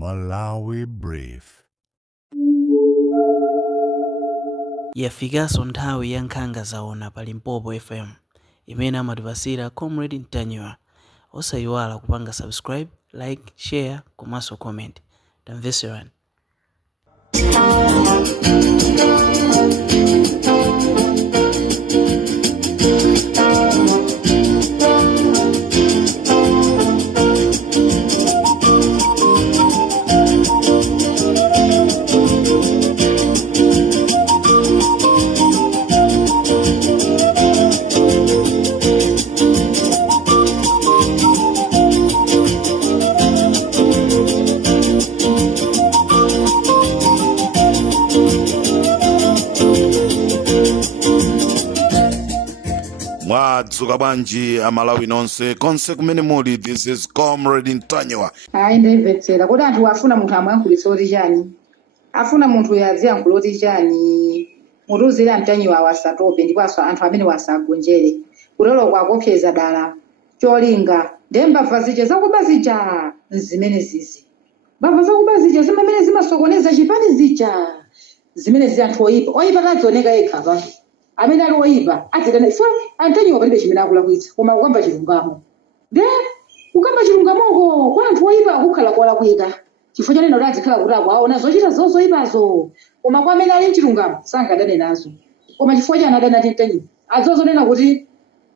Malawi Brief. Yafikaso nthawi ya nkhanga zaona pa Limpopo FM imene amatipasira Comrade Mtanyiwa. Osayiwala kupanga subscribe, like, share komanso comment. Tamveserani. Mwadzuka bwanji amalawi nonse konse kumene muli. This is Comrade Mtanyiwa. Hayi ndimvetsera kuti anthu afuna munthu amwankhulitsa oti chani, afuna munthu yadziyankhula oti chani, munthu uzira Mtanyiwa wasatope ndiponso anthu amene wasagonjere kulero kwakopseza dala cholinga ndembava zija zakuba zija zimene zizi mbava zakuba zija zimene zimasokoneza chipani zija zimene zi anthu oyipa tadzioneka yekha pa amene ali oyipa adzikana ife Mtanyiwa palibe chimene akulakwitsa koma ukamba chilungamo nde ukamba chilungamoko kwa anthu oyipa akukhala kolakwika chifukwa chanena kuti adzikhala kuti akuaona zochita zoyipazo koma kwa amene ali mchilungamo sangadane nazo koma chifukwa chani adana ndi Mtanyiwa adzozonena kuti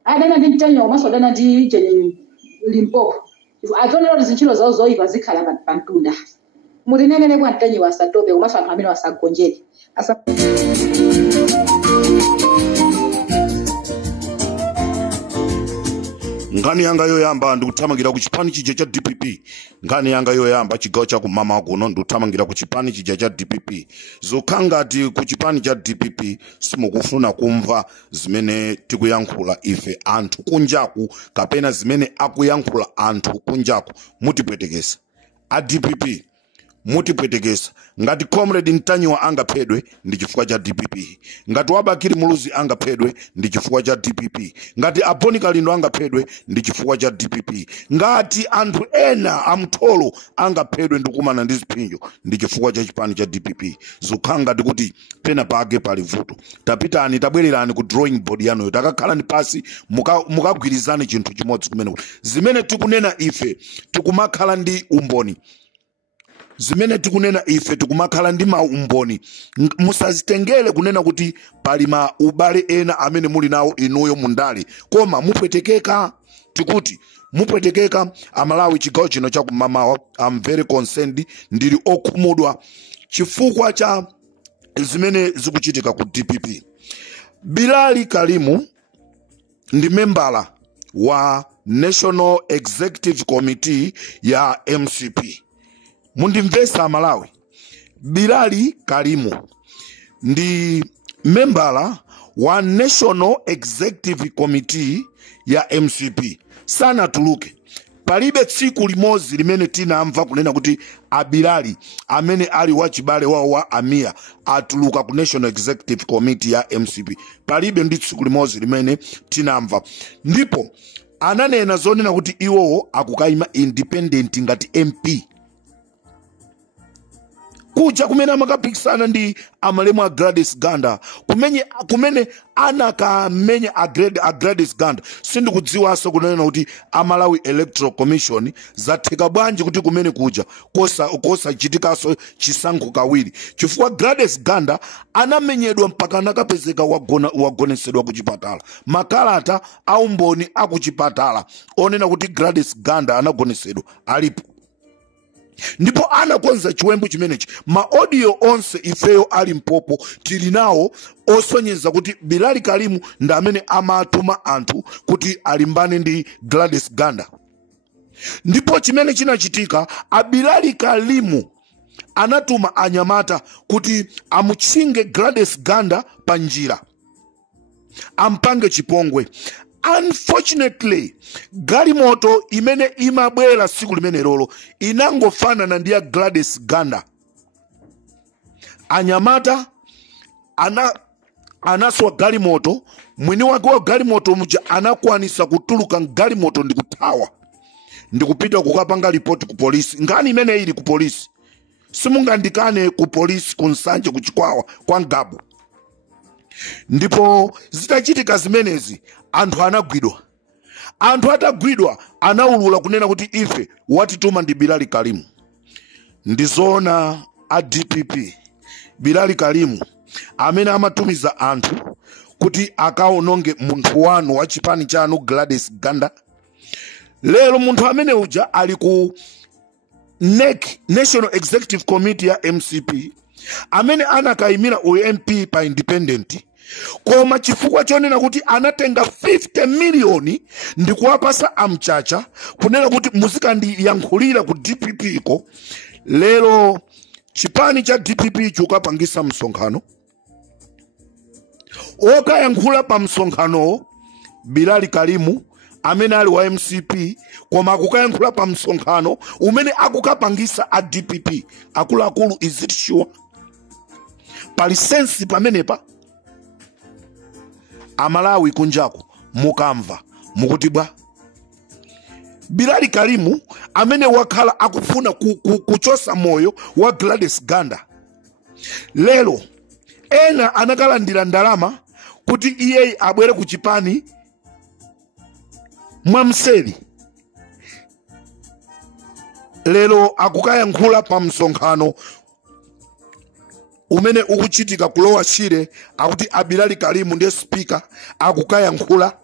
adana ndi Mtanyiwa komanso adana ndi Limpopo adzonena kuti zintchito zawo zoyipa zikhala pa mtunda mutinenene kwa Mtanyiwa asatope komanso anthu amene wasagonjere Ngani yanga yoyamba ndikuthamangira ku chipani chija cha DPP. Ngani yanga yoyamba chigawo cha kumama kuno ndikuthamangira ku chipani chija cha DPP. Zokhangati ku chipani cha DPP simukufuna kumva zimene tikuyankhula ife anthu kunjaku kapena zimene akuyankhula anthu kunjaku mutipwetekesa. A DPP mutipwetekesa. Ngati Comrade Mtanyiwa angaphedwe ndi chifukwa cha DPP. Ngati Wabakiri Muluzi angaphedwe ndi chifukwa cha DPP. Ngati Aboni Kalindo angaphedwe ndi chifukwa cha DPP. Ngati anthu ena amtholo angaphedwe ndikumana ndi ziphinjo ndi chifukwa cha chipani cha DPP. Zokhanga kuti pena pake pali vuto. Tapitani tabwererani ku drawing board yanoyo takakhala ndi pasi mukagwirizane chinthu chimodzi kumene zimene tikunena ife tikumakhala ndi umboni. Zimene tikunena ife tikumakhala ndi maumboni. Musazitengere kunena kuti pali ubale ena amene muli nawo inuyo mundale koma mupwetekeka. Tikuti mupwetekeka amalawi chigawo chino cha kumamawa. I'm very concerned, ndili okhumudwa chifukwa cha zimene zikuchitika ku DPP. Bilali Kalimu ndi membala wa National Executive Committee ya MCP. Mundimvesa Malawi. Bilali Kalimu ndi membala wa National Executive Committee ya MCP. Sana tuluke. Palibe tsiku limozi limene tinamva kunena kuti Abilali amene ali wachibale wao wa Amia atuluka ku National Executive Committee ya MCP. Palibe ndi tsiku limozi limene tinamva. Ndipo ananena zonena kuti iwowo akukaima independent ngati MP. Kuja kumene amakapikisana ndi amalemu a Gladys Ganda kumene anakamenya a Gladys Ganda sindikudziwaso kunena kuti Amalawi Electoral Commission zatheka bwanji kuti kumene kuja kosa chitikaso chisankho kawiri chifukwa Gladys Ganda anamenyedwa mpaka anakapezeka wagonesedwa ku chipatala. Makalata aumboni akuchipatala onena kuti Gladys Ganda anagonesedwa alipo. Ndipo anakonza chiwembu chimenechi. Audio onse ifeyo ali Limpopo tili nawo osonyeza kuti Bilali Kalimu ndi amene amatuma anthu kuti alimbane ndi Gladys Ganda. Ndipo chimene chinachitika Bilali Kalimu anatuma anyamata kuti amutchinge Gladys Ganda pa njira ampange chipongwe. Unfortunately, galimoto imene imabwera siku limene lolo inangofanana ndi ya Gladys Ganda. Anyamata anaswa galimoto, mwini wake wa galimoto muja anakwanisa kutuluka galimoto ndi kuthawa. Ndikupita kukapanga report ku polisi. Ngani imene ili ku polisi. simungandikane ku polisi kunsanje kuchikwawa kwa Ngabu. Ndipo zitachitika zimenezi anthu anagwidwa. Anthu atagwidwa anaulula kunena kuti ife watituma ndi Bilali Kalimu. Ndizona a DPP Bilali Kalimu amene amatumiza anthu kuti akaononge munthu wanu wa chipani chanu Gladys Ganda. Lero munthu amene uja ali ku NEC, National Executive Committee ya MCP, amene anakayimira UMP pa independent. Koma chifukwa chonena kuti anatenga 50 million ndi kuwapasa amchacha kunena kuti muzikandiyankhulira ku DPP ko. Lero chipani cha DPP chukapangisa msonkhano. Okayankhula pa msonkhano Bilali Kalimu amene ali wa MCP, koma akukayankhula pa msonkhano umene akukapangisa a DPP akuluakulu. Is it sure? Pali sensi pamenepa. Amalawi kunjako mukamva mukuti bwa Bilali Kalimu amene wakhala akufuna kuchosa moyo wa Gladys Ganda. Lero ena anakalandira ndalama kuti iye abwere ku chipani mwamseri. Lero akukayankhula pa msonkhano umene ukuchitika kulowa Shire akuti Bilali Kalimu ndiye speaker akukayankhula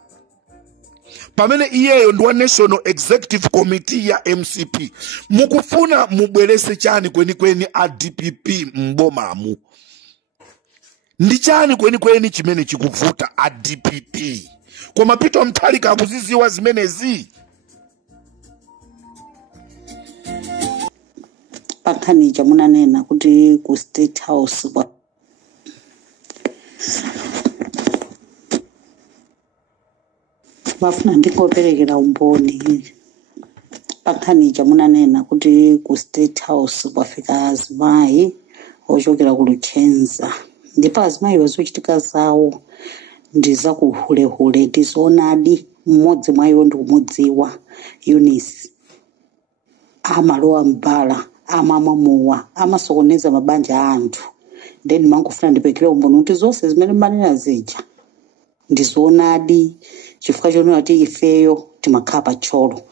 pamene iyeyo ndi wa National Executive Committee ya MCP. Mukufuna mubwerese chani kwenikweni a DPP mbomamu? Ndi chani kwenikweni chimene chikuvuta a DPP? Koma Peter Mutharika akuziziwa zimenezi. Pakhani chamunanena kuti ku State House kwa vafuna ndikoperekera umboni. Pakhani chamunanena kuti ku State House kwafika azimayi ochokera ku Luchenza. Ndipo azimayi wazochitika zawo ndiza kuhulehule ndizoonadi. Mmodzi mwayo ndikumudziwa Eunice amalowa mbala amamamuwa amasokoneza mabanja anthu. Then mangofuna ndipekere umboni kuti zonse zimene manena zija ndizoonadi chifukwa chonena kuti ifeyo timakhala pa tcholo.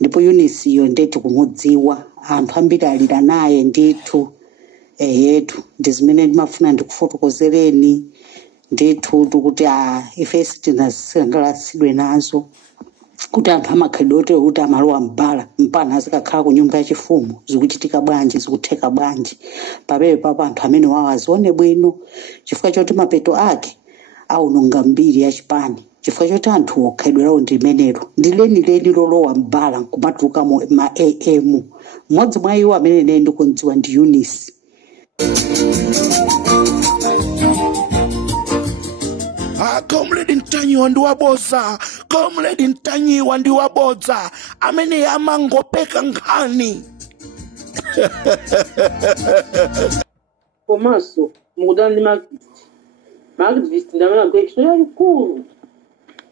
Ndipo Eunice iyo ndeti kumudziwa anthu ambiri alira naye ndithu yetu ndi zimene ndimafuna ndikufotokozereni ndithu kuti ife sitingalatsidwe nazo kuti anthu amakhalidwe kuti amalowa mbala mpana azikakhala ku nyumba yachifumu zikuchitika bwanji zikutheka bwanji. Pamene papo anthu amene wawo azione bwino chifukwa choti mapeto ake aunonga mbiri ya chipani. Chifukwa choti anthu okhalidwerawo ndi menero ndileni lolowa mbala nkumatuluka ma AM. Mmodzi mwa iwo amene ine ndikudziwa ndi Eunice. Comrade Ntanyiwa ndi waboza. Comrade Ntanyiwa ndi waboza amene amangopeka nkhani. Komanso mukudana ndi Marxist ndamene kwekishoni yalikulu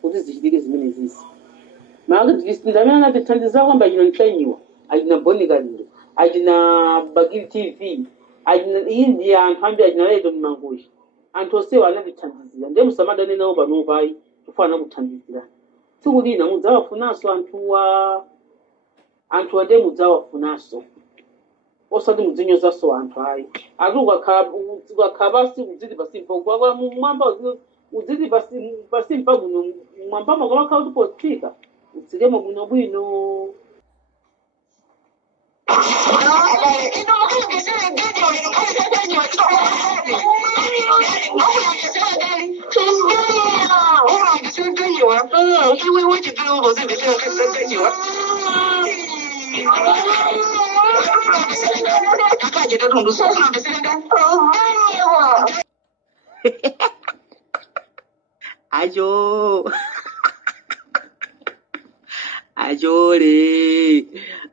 kuti zichitike zimene zizi. Marxist ndamene anatithandiza kwamba achina Ntanyiwa, achina Bonikaliro, achina Bagiri TV, achina India, anthu ambiri achina Ledo Mmangoshi. Anthu osewa anatithandizira. Ndiye musamadane nawo pano payi kufana kuthandizira. Tsiku lina mudzawafunanso anthu ndiye mudzawafunanso. Osati mudzinyozaso anthu ayi. Ati ukakhala basi udziti pasimpa kwa mwamba udziti pasimpa kuno mwamba makawakhala kuti potsika utsikemo bwinobwino.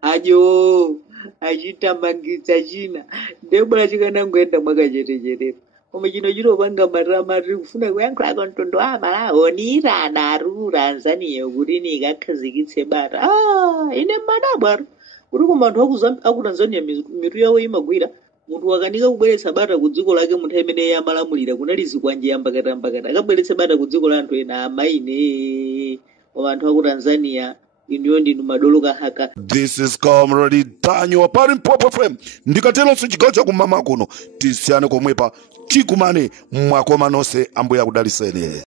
Ajo achitambangitsa china ndebula chikanangoenda mwakachetecherera. Koma chino chinopanga maramari kufuna kuyankhula kontondo amalaonira adaru Tanzania kuti nikakhazikitse bata. Ine madabwaro uri kumanthu aku Tanzania mitu yawo imagwira munthu wakanika kubweretsa bata ku dziko lake munthu amene amalamulira kunali zikwanje mbakata akabweretsa bata ku dziko la anthu ena amaine wa anthu aku Tanzania iniyo ndinu madolo kahaka. This is Comrade Tanyo pali Mpopo FM ndikatelonso chigawo cha kumama kuno tisiyane komwepa tikumane mwakoma nonse ambuye akudaliseni.